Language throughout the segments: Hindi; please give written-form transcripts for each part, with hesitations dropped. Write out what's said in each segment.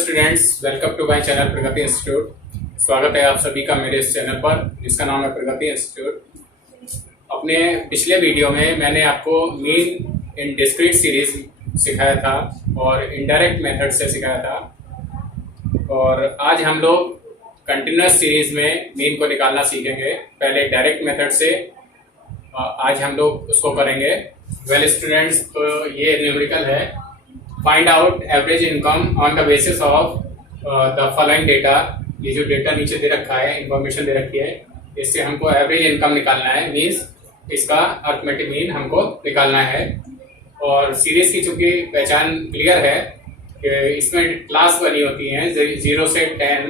Students, welcome to my channel Pragati institute. स्वागत है आप सभी का मेरे इस चैनल पर जिसका नाम है प्रगति इंस्टीट्यूट। अपने पिछले वीडियो में मैंने आपको मीन इन डिस्क्रीट सीरीज सिखाया था और इनडायरेक्ट मेथड से सिखाया था, और आज हम लोग कंटिन्यूस सीरीज में मीन को निकालना सीखेंगे। पहले डायरेक्ट मेथड से आज हम लोग उसको करेंगे। वेल स्टूडेंट्स, तो ये न्यूमेरिकल है। Find out average income on the basis of the following data. ये जो डेटा नीचे दे रखा है, इंफॉर्मेशन दे रखी है, इससे हमको एवरेज इनकम निकालना है, मीन्स इसका अर्थमेटिक मीन हमको निकालना है। और सीरीज की चूंकि पहचान क्लियर है कि इसमें क्लास बनी होती हैं 0 से 10,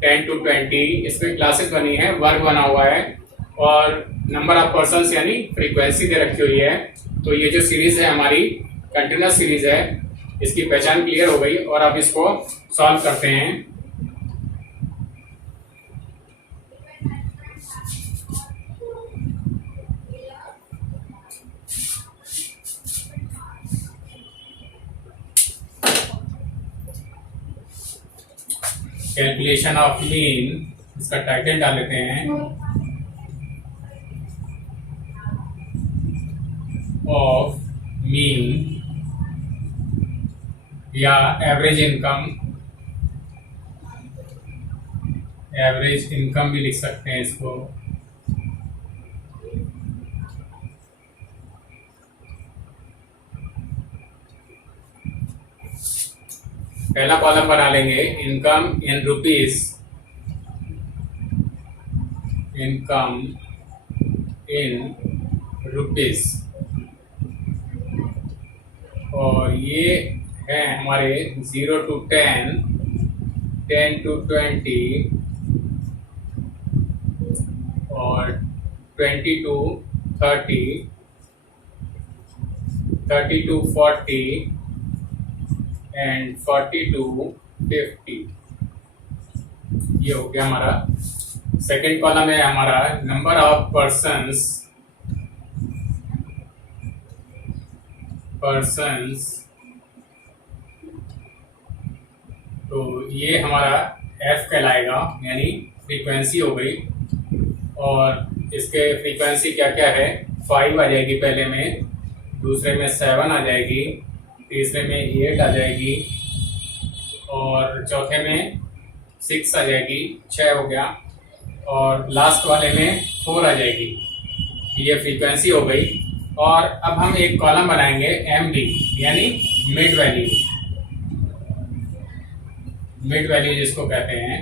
10 to 20, इसमें क्लासेस बनी है, वर्ग बना हुआ है और नंबर ऑफ पर्सन्स यानी फ्रीक्वेंसी दे रखी हुई है। तो ये जो सीरीज है हमारी कंटिन्यूस सीरीज है, इसकी पहचान क्लियर हो गई और अब इसको सॉल्व करते हैं। कैलकुलेशन ऑफ मीन, इसका टाइटल डाल लेते हैं, ऑफ मीन या एवरेज इनकम भी लिख सकते हैं इसको। पहला कॉलम बना लेंगे income in rupees, income in rupees, और ये है हमारे 0 to 10, 10 to 20 और 20 to 30, 30 to 40 एंड 40 to 50। ये हो गया हमारा। सेकेंड कॉलम है हमारा नंबर ऑफ पर्सन्स, तो ये हमारा F कहलाएगा, यानी फ्रीक्वेंसी हो गई। और इसके फ्रीक्वेंसी क्या क्या है, 5 आ जाएगी पहले में, दूसरे में 7 आ जाएगी, तीसरे में 8 आ जाएगी और चौथे में 6 आ जाएगी, 6 हो गया, और लास्ट वाले में 4 आ जाएगी। ये फ्रीक्वेंसी हो गई। और अब हम एक कॉलम बनाएंगे MD, यानी मिड वैल्यू जिसको कहते हैं,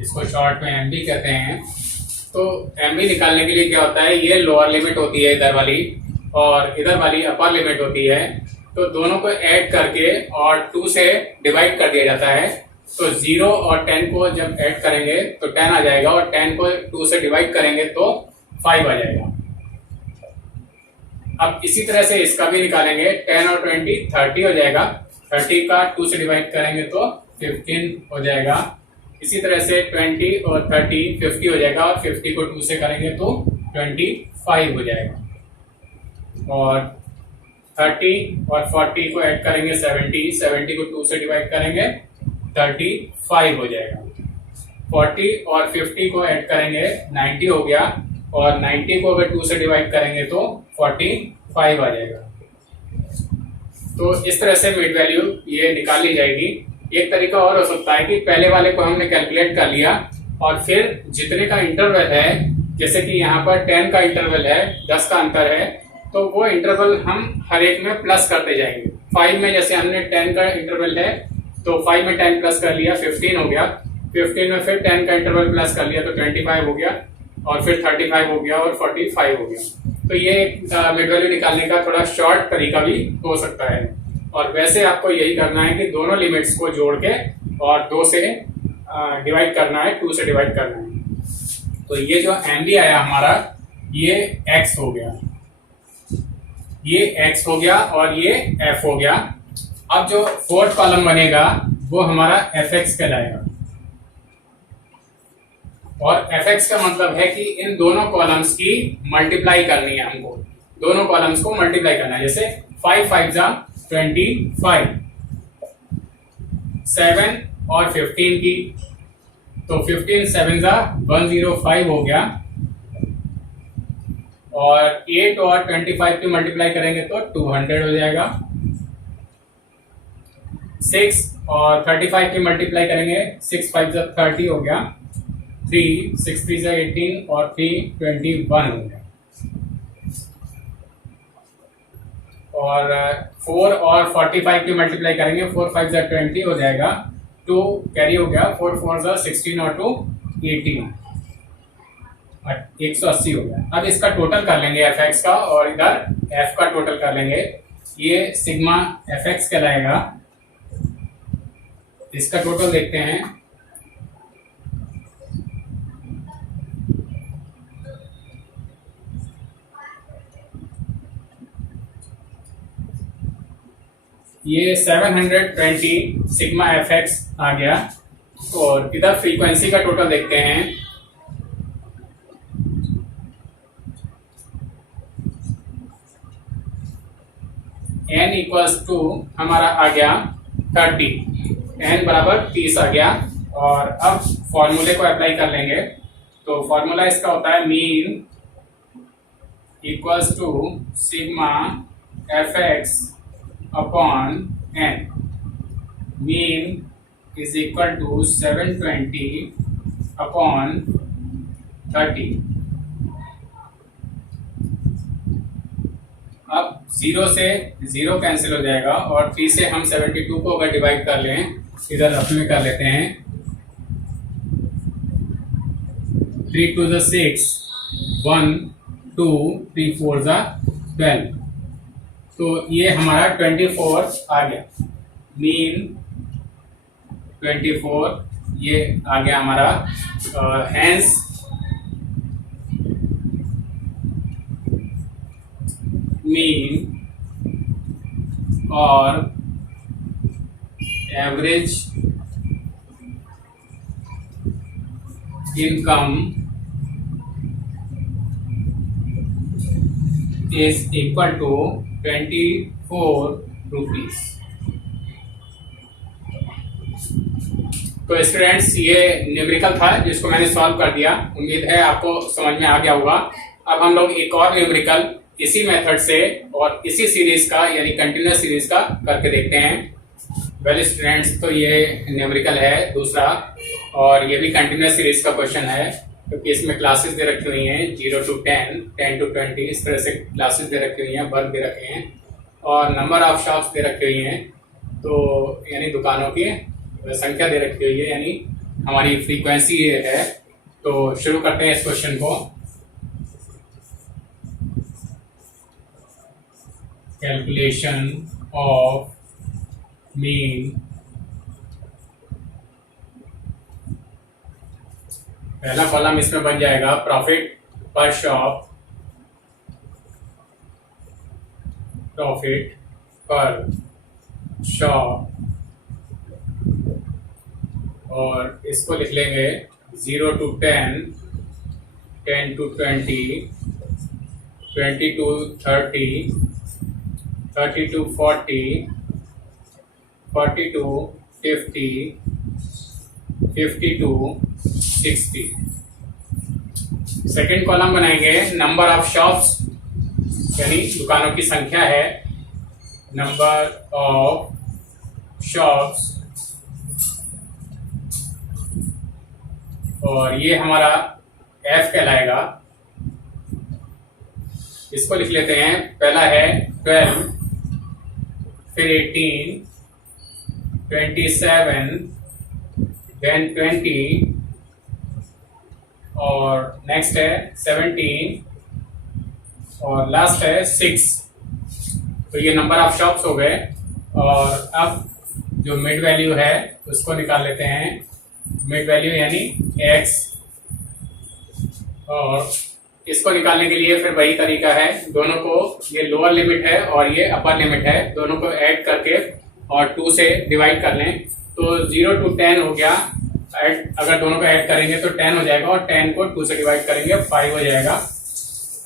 इसको शॉर्ट में MD कहते हैं। तो MD निकालने के लिए क्या होता है, ये लोअर लिमिट होती है इधर वाली और इधर वाली अपर लिमिट होती है। तो दोनों को ऐड करके और 2 से डिवाइड कर दिया जाता है। तो 0 और 10 को जब ऐड करेंगे तो 10 आ जाएगा, और 10 को 2 से डिवाइड करेंगे तो 5 आ जाएगा। अब इसी तरह से इसका भी निकालेंगे, 10 और 20 30 हो जाएगा, 30 का 2 से डिवाइड करेंगे तो 15 हो जाएगा। इसी तरह से 20 और 30 50 हो जाएगा, और 50 को 2 से करेंगे तो 25 हो जाएगा। और 30 और 40 को ऐड करेंगे 70 को 2 से डिवाइड करेंगे 35 हो जाएगा। 40 और 50 को ऐड करेंगे 90 हो गया, और 90 को अगर 2 से डिवाइड करेंगे तो 45 आ जाएगा। तो इस तरह से मिड वैल्यू ये निकाल ली जाएगी। एक तरीका और हो सकता है कि पहले वाले को हमने कैलकुलेट कर लिया और फिर जितने का इंटरवल है, जैसे कि यहाँ पर 10 का इंटरवल है, 10 का अंतर है, तो वो इंटरवल हम हर एक में प्लस करते जाएंगे। 5 में जैसे हमने 10 का इंटरवल है तो 5 में 10 प्लस कर लिया, 15 हो गया, 15 में फिर 10 का इंटरवल प्लस कर लिया तो 25 हो गया, और फिर 35 हो गया और 45 हो गया। तो ये मिड वैल्यू निकालने का थोड़ा शॉर्ट तरीका भी हो सकता है। और वैसे आपको यही करना है कि दोनों लिमिट्स को जोड़ के और 2 से डिवाइड करना है, 2 से डिवाइड करना है। तो ये जो MD आया हमारा, ये X हो गया, ये X हो गया और ये F हो गया। अब जो फोर्थ कॉलम बनेगा वो हमारा FX कहलाएगा। और fx का मतलब है कि इन दोनों कॉलम्स की मल्टीप्लाई करनी है हमको, दोनों कॉलम्स को मल्टीप्लाई करना है। जैसे 5 5 जा 25, 7 और 15 की, तो 15 7 जा 105 हो गया, और 8 और 25 की मल्टीप्लाई करेंगे तो 200 हो जाएगा। 6 और 35 की मल्टीप्लाई करेंगे, 6 5 जा 30 हो गया, 3 6 3 जा 18 और 3 21 हो गया, और 4 और 45 की मल्टीप्लाई करेंगे, 4 5 जा 20 हो जाएगा, 2 कैरी हो गया, 4 4 जा 16 और 2 18, 180 हो गया। अब इसका टोटल कर लेंगे एफ एक्स का, और इधर एफ का टोटल कर लेंगे, ये सिग्मा एफ एक्स कहलाएगा। इसका टोटल देखते हैं, ये 720 सिग्मा एफ एक्स आ गया। और इधर फ्रीक्वेंसी का टोटल देखते हैं, n इक्वल्स टू हमारा आ गया 30, n बराबर 30 आ गया। और अब फॉर्मूले को अप्लाई कर लेंगे, तो फॉर्मूला इसका होता है mean equals to sigma F X upon n। Mean is equal to 720 upon 30। अब 0 से 0 कैंसिल हो जाएगा, और 3 से हम 72 को अगर डिवाइड कर लें, इधर रफ में कर लेते हैं, 3 2 जा 6, 1 2 3 4 जा 12, तो ये हमारा 24 आ गया। मीन 24 ये आ गया हमारा। हैंस मीन और average income is equal to 24 rupees. तो स्टूडेंट्स, ये न्यूमेरिकल था जिसको मैंने सॉल्व कर दिया। उम्मीद है आपको समझ में आ गया होगा। अब हम लोग एक और न्यूमेरिकल इसी मेथड से और इसी सीरीज का, यानी कंटिन्यूअस सीरीज का करके देखते हैं। वेल स्टूडेंट्स, तो ये न्यूमेरिकल है दूसरा, और ये भी कंटिन्यूअस सीरीज का क्वेश्चन है, क्योंकि इसमें क्लासेस दे रखी हुई हैं 0 to 10, 10 to 20, इस तरह से क्लासेस दे रखी हुई हैं, वर्ग दे रखे हैं, और नंबर ऑफ शॉप्स दे रखी हुई हैं, तो यानी दुकानों की संख्या दे रखी हुई है, यानी हमारी फ्रीक्वेंसी ये है। तो शुरू करते हैं इस क्वेश्चन को। Calculation of mean. पहला कॉलम इसमें बन जाएगा प्रॉफिट पर शॉप, प्रॉफिट पर शॉप, और इसको लिख लेंगे 0 to 10, 10 to 20, 20 to 30, 30 to 40, 40 to 50, 50 to 60। Second column बनाएंगे नंबर ऑफ शॉप्स, यानी दुकानों की संख्या है, नंबर ऑफ शॉप्स, और ये हमारा F कहलाएगा। इसको लिख लेते हैं, पहला है 12, फिर 18, 27, देन 20, और नेक्स्ट है 17, और लास्ट है 6। तो ये नंबर ऑफ शॉप्स हो गए। और अब जो मिड वैल्यू है उसको निकाल लेते हैं। मिड वैल्यू यानी x, और इसको निकालने के लिए फिर वही तरीका है, दोनों को, ये लोअर लिमिट है और ये अपर लिमिट है, दोनों को ऐड करके और 2 से डिवाइड कर लें, तो 0 to 10 हो गया। अगर दोनों को ऐड करेंगे तो 10 हो जाएगा, और 10 को 2 से डिवाइड करेंगे 5 हो जाएगा।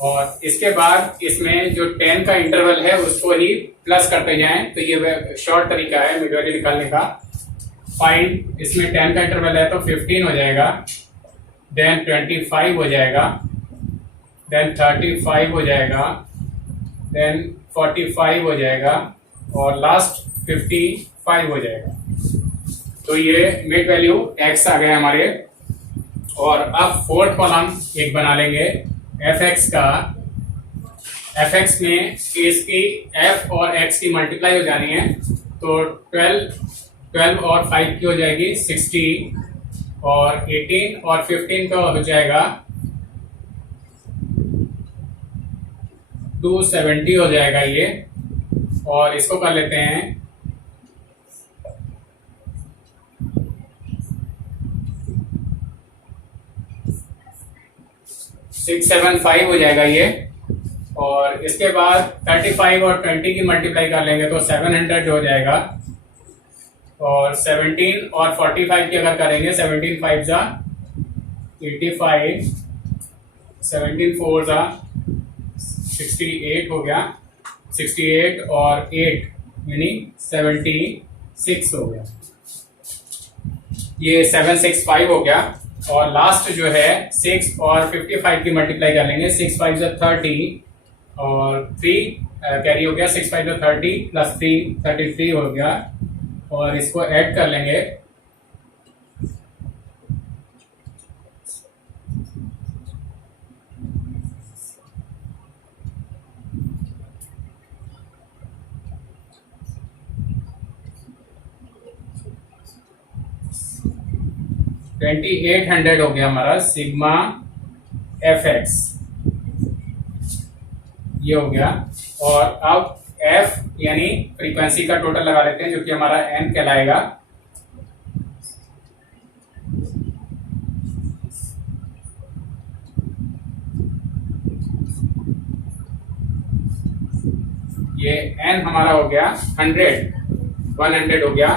और इसके बाद इसमें जो 10 का इंटरवल है उसको ही प्लस करते जाएं, तो ये शॉर्ट तरीका है मिड वैल्यू निकालने का। फाइंड, इसमें 10 का इंटरवल है तो 15 हो जाएगा, देन 25 हो जाएगा, देन 35 हो जाएगा, देन 45 हो जाएगा और लास्ट 55 हो जाएगा। तो ये मिड वैल्यू x आ गया हमारे। और अब फोर्थ कॉलम एक बना लेंगे एफ एक्स का। एफ एक्स में इसकी f और x की मल्टीप्लाई हो जानी है, तो 12 और 5 की हो जाएगी 60 और 18 और 15 का हो जाएगा 270 हो जाएगा ये। और इसको कर लेते हैं 675 हो जाएगा ये। और इसके बाद 35 और 20 की मल्टीप्लाई कर लेंगे तो 700 हो जाएगा। और 17 और 45 की अगर करेंगे 17 5 जा 85, 17 4 जा 68 हो गया, 68 और 8 यानी 76 हो गया। ये 765 हो गया। और लास्ट जो है 6 और 55 की मल्टीप्लाई कर लेंगे, 6 5 जा 30 और 3 कैरी हो गया, 6 5 जा 30 प्लस 3 33 हो गया। और इसको ऐड कर लेंगे, $2800 हो गया हमारा सिग्मा एफ एक्स, ये हो गया। और अब एफ यानी फ्रीक्वेंसी का टोटल लगा लेते हैं जो कि हमारा एन कहलाएगा। ये एन हमारा हो गया 100 हो गया।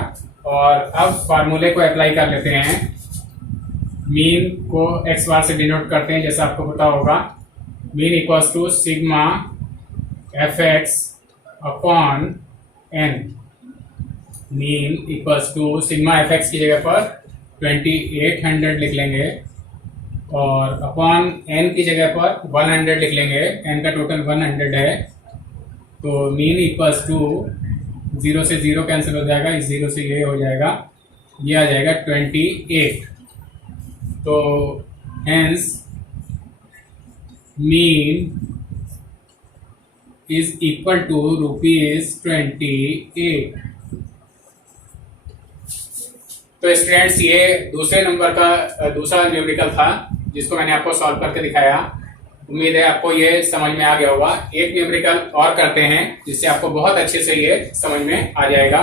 और अब फार्मूले को अप्लाई कर लेते हैं। मीन को एक्स बार से डिनोट करते हैं जैसा आपको पता होगा। Mean equals to sigma F X upon N. Mean equals to sigma F X की जगह पर 2800 लिख लेंगे और अपॉन एन की जगह पर 100 लिख लेंगे। एन का टोटल 100 है, तो मीन इक्वल्स टू 0 से 0 कैंसिल हो जाएगा, इस 0 से ये हो जाएगा, ये आ जाएगा 28। तो hence mean is equal to ₹28। तो स्टूडेंट्स ये दूसरे नंबर का दूसरा न्यूमेरिकल था जिसको मैंने आपको सॉल्व करके दिखाया। उम्मीद है आपको ये समझ में आ गया होगा। एक न्यूमेरिकल और करते हैं जिससे आपको बहुत अच्छे से ये समझ में आ जाएगा।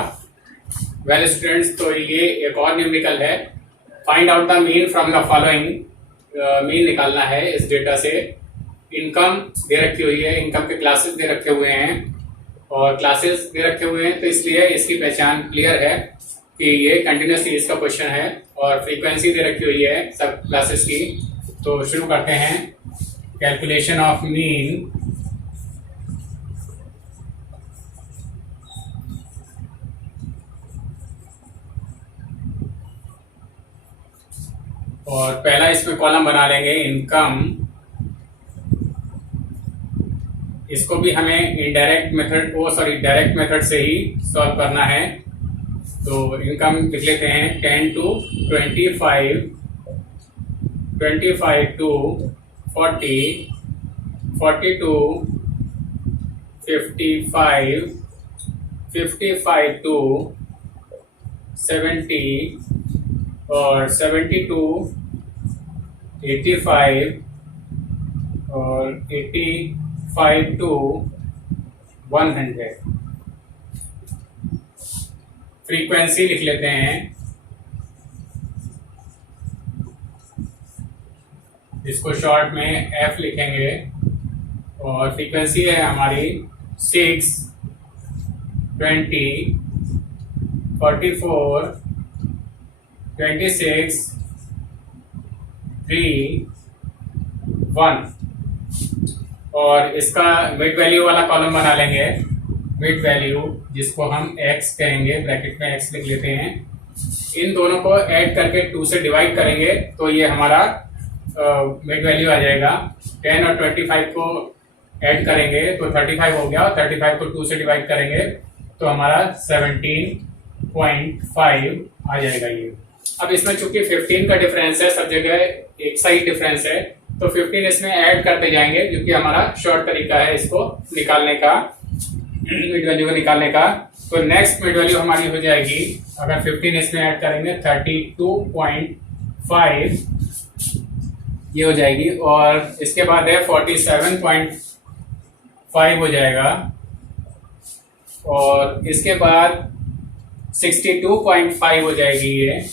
वेल स्टूडेंट्स, तो ये एक और न्यूमेरिकल है। Find out the mean from the following. Mean निकालना है इस डेटा से। इनकम दे रखी हुई है, इनकम के क्लासेस दे रखे हुए हैं और क्लासेस दे रखे हुए हैं, तो इसलिए इसकी पहचान क्लियर है कि ये कंटिन्यूस सीरीज का क्वेश्चन है। और फ्रीक्वेंसी दे रखी हुई है सब क्लासेस की। तो शुरू करते हैं। Calculation of mean. और पहला इसमें कॉलम बना लेंगे इनकम। इसको भी हमें इनडायरेक्ट मेथड डायरेक्ट मेथड से ही सॉल्व करना है। तो इनकम लिख लेते हैं 10 to 25, 25 to 40, 40 to 55, 55 to 70 और 70 to 85 और 85 to 100। फ्रीक्वेंसी लिख लेते हैं। इसको शॉर्ट में एफ लिखेंगे। और फ्रीक्वेंसी है हमारी 6, 20, 44, 26, 3, 1। और इसका मिड वैल्यू वाला कॉलम बना लेंगे। मिड वैल्यू जिसको हम x कहेंगे, ब्रैकेट में x लिख लेते हैं। इन दोनों को ऐड करके 2 से डिवाइड करेंगे तो ये हमारा मिड वैल्यू आ जाएगा। 10 और 25 को ऐड करेंगे तो 35 हो गया, और 35 को 2 से डिवाइड करेंगे तो हमारा 17.5 आ जाएगा ये। अब इसमें चूंकि 15 का डिफरेंस है, सब जगह एक सा ही डिफरेंस है, तो 15 इसमें ऐड करते जाएंगे, क्योंकि हमारा शॉर्ट तरीका है इसको निकालने का, मिड वैल्यू को निकालने का। तो नेक्स्ट मिड वैल्यू हमारी हो जाएगी, अगर 15 इसमें ऐड करेंगे 32.5 ये हो जाएगी, और इसके बाद है 47.5 हो जाएगा, और इसके बाद 62.5 हो जाएगी ये,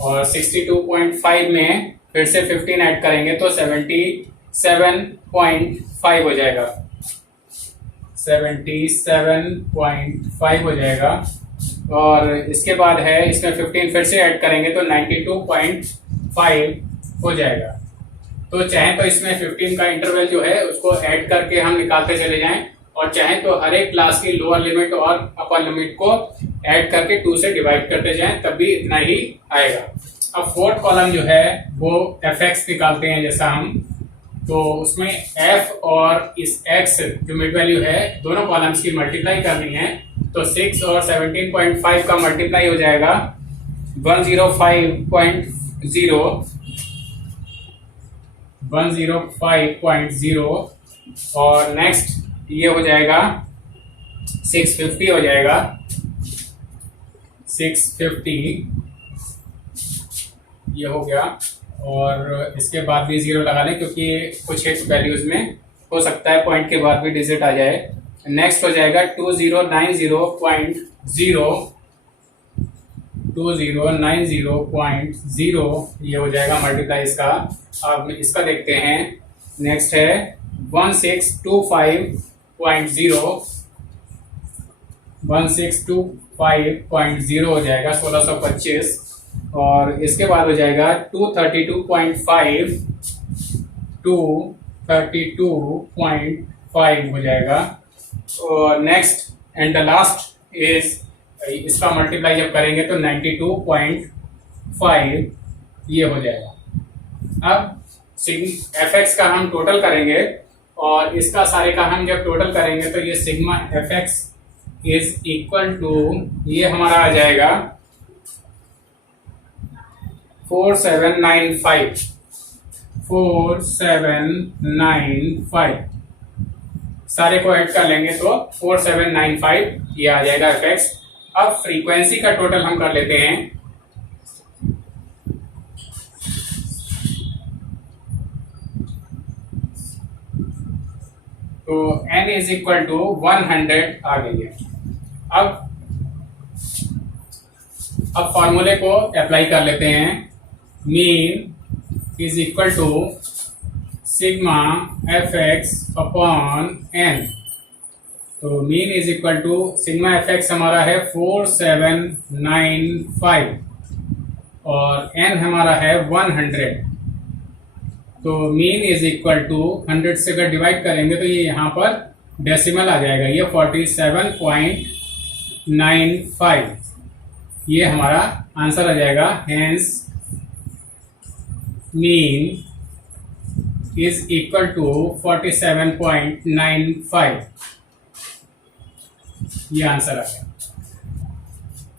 और 62.5 में फिर से 15 ऐड करेंगे तो 77.5 हो जाएगा, 77.5 हो जाएगा। और इसके बाद है इसमें 15 फिर से ऐड करेंगे तो 92.5 हो जाएगा। तो चाहे तो इसमें 15 का इंटरवल जो है उसको ऐड करके हम निकालते चले जाएं, और चाहे तो हर एक क्लास की लोअर लिमिट और अपर लिमिट को ऐड करके 2 से डिवाइड करते जाएं, तब भी इतना ही आएगा। अब फोर्थ कॉलम जो है वो fx निकालते हैं जैसा हम, तो उसमें f और इस x जो मिड वैल्यू है दोनों कॉलम्स की मल्टीप्लाई करनी है, तो 6 और 17.5 का मल्टीप्लाई हो जाएगा 105.0, और नेक्स्ट ये हो जाएगा 650 हो जाएगा, 650 ये हो गया, और इसके बाद भी 0 लगा लें क्योंकि कुछ एक वैल्यूज में हो सकता है पॉइंट के बाद भी डिजिट आ जाए। नेक्स्ट हो जाएगा 2090.0 ये हो जाएगा मल्टीप्लाई इसका। अब इसका देखते हैं, नेक्स्ट है 1625.0 हो जाएगा 1625, और इसके बाद हो जाएगा 232.5 हो जाएगा, और next and the last is इसका मल्टीप्लाई जब करेंगे तो 92.5 ये हो जाएगा। अब fx का हम टोटल करेंगे, और इसका सारे का हम जब टोटल करेंगे तो ये sigma fx is equal to ये हमारा आ जाएगा 4795 सारे को ऐड कर लेंगे तो 4795 ये आ जाएगा fx। अब फ्रीक्वेंसी का टोटल हम कर लेते हैं, तो n इज इक्वल टू 100 आ गई है। अब फॉर्मूले को अप्लाई कर लेते हैं। Mean is equal to sigma fx upon n, तो mean is equal to sigma fx हमारा है 4795 और n हमारा है 100, तो मीन इज इक्वल टू 100 से अगर डिवाइड करेंगे तो ये यहाँ पर डेसिमल आ जाएगा, ये 47.95 ये हमारा आंसर आ जाएगा। Hence mean is equal to 47.95 ये आंसर आ गया।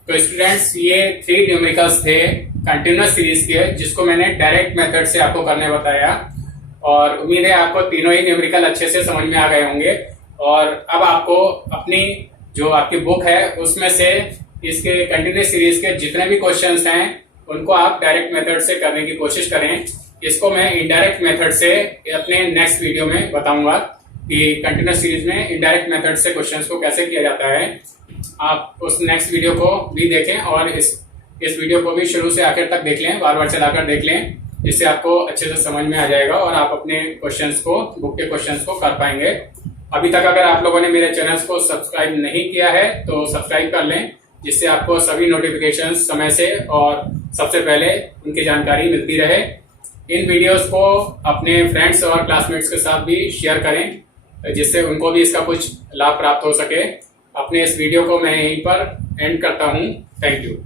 तो स्टूडेंट्स ये 3 न्यूमेरिकल्स थे कंटिन्यूअस सीरीज के, जिसको मैंने डायरेक्ट मेथड से आपको करने बताया, और उम्मीद है आपको तीनों ही न्यूमेरिकल अच्छे से समझ में आ गए होंगे। और अब आपको अपनी जो आपकी बुक है उसमें से इसके कंटिन्यूअस सीरीज के जितने भी क्वेश्चंस हैं उनको आप डायरेक्ट मेथड से करने की कोशिश करें। इसको मैं इनडायरेक्ट मेथड से अपने नेक्स्ट वीडियो में बताऊंगा कि कंटिन्यूअस सीरीज में इनडायरेक्ट मेथड से क्वेश्चंस को कैसे किया जाता है। आप उस नेक्स्ट वीडियो को भी देखें और इस वीडियो को भी शुरू से आखिर तक देख लें, बार बार चलाकर देख लें, जिससे आपको अच्छे से समझ में आ जाएगा और आप अपने क्वेश्चंस को, बुक के क्वेश्चंस को कर पाएंगे। अभी तक अगर आप लोगों ने मेरे चैनल्स को सब्सक्राइब नहीं किया है तो सब्सक्राइब कर लें, जिससे आपको सभी नोटिफिकेशंस समय से और सबसे पहले उनकी जानकारी मिलती रहे। इन वीडियोस को अपने फ्रेंड्स और क्लासमेट्स के साथ भी शेयर करें जिससे उनको भी इसका कुछ लाभ प्राप्त हो सके। अपने इस वीडियो को मैं यहीं पर एंड करता हूँ। Thank you.